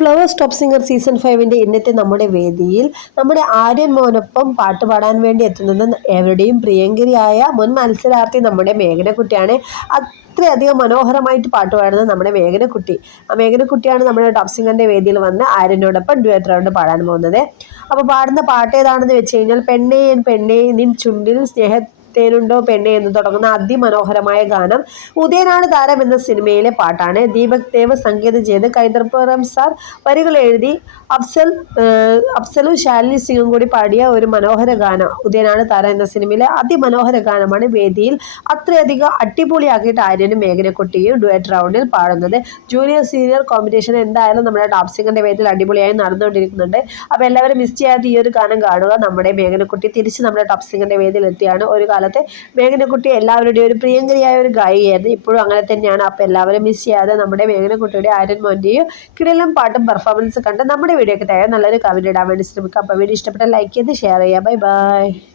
Flowers top singer season ഫൈവിന്റെ ഇന്നത്തെ നമ്മുടെ വേദിയിൽ നമ്മുടെ ആര്യൻ മോനൊപ്പം പാട്ട് പാടാൻ വേണ്ടി എത്തുന്നത് എവിടെയും പ്രിയങ്കരിയായ മുൻ മത്സരാർത്ഥി നമ്മുടെ മേഘനക്കുട്ടിയാണ്. അത്രയധികം മനോഹരമായിട്ട് പാട്ട് പാടുന്നത് നമ്മുടെ മേഘനക്കുട്ടി. ആ മേഘനക്കുട്ടിയാണ് നമ്മുടെ ടോപ്പ് സിംഗറിന്റെ വേദിയിൽ വന്ന് ആര്യനോടൊപ്പം ഡ്യുവറ്റ് റൗണ്ട് പാടാൻ പോകുന്നത്. അപ്പോൾ പാടുന്ന പാട്ട് ഏതാണെന്ന് വെച്ച് കഴിഞ്ഞാൽ പെണ്ണേ പെണ്ണേ നിൻ ചുണ്ടിൽ സ്നേഹ തേനുണ്ടോ പെണ്ണെ എന്ന് തുടങ്ങുന്ന അതിമനോഹരമായ ഗാനം ഉദയനാണ് താരം എന്ന സിനിമയിലെ പാട്ടാണ്. ദീപക് ദേവ് സംഗീതം ചെയ്ത് കൈതർപ്പുറം സാർ വരികൾ എഴുതി അഫ്സൽ അഫ്സലും ശാലിനി സിംഗും കൂടി പാടിയ ഒരു മനോഹര ഗാനം ഉദയനാണ് താരം എന്ന സിനിമയിലെ അതിമനോഹര ഗാനമാണ് വേദിയിൽ അത്രയധികം അടിപൊളിയാക്കിയിട്ട് ആര്യനും മേഘനക്കുട്ടിയും ഡുവറ്റ് റൗണ്ടിൽ പാടുന്നത്. ജൂനിയർ സീനിയർ കോമ്പറ്റീഷൻ എന്തായാലും നമ്മുടെ ടോപ് സിംഗിന്റെ വേദിയിൽ അടിപൊളിയായി നടന്നുകൊണ്ടിരിക്കുന്നുണ്ട്. അപ്പോൾ എല്ലാവരും മിസ് ചെയ്യാതെ ഈ ഒരു ഗാനം കാണുക നമ്മുടെ മേഘനക്കുട്ടി തിരിച്ച് നമ്മുടെ ടോപ് സിംഗിന്റെ വേദിയിൽ എത്തിയാണ്. ഒരു കാലത്ത് മേഘനക്കുട്ടി എല്ലാവരുടെയും ഒരു പ്രിയങ്കരിയായ ഒരു ഗായികയായിരുന്നു. ഇപ്പോഴും അങ്ങനെ തന്നെയാണ്. അപ്പോൾ എല്ലാവരും മിസ് ചെയ്യാതെ നമ്മുടെ മേഘനക്കുട്ടിയുടെ ആര്യൻ മോന്റെയും കിടലും പാട്ടും പെർഫോമൻസ് കണ്ട് നമ്മുടെ വീഡിയോക്ക് താഴെ നല്ലൊരു കമന്റ് ഇടാൻ വേണ്ടി ശ്രമിക്കുക അപ്പോൾ വീഡിയോ ഇഷ്ടപ്പെട്ട ലൈക്ക് ചെയ്ത് ഷെയർ ചെയ്യാം ബൈ ബൈ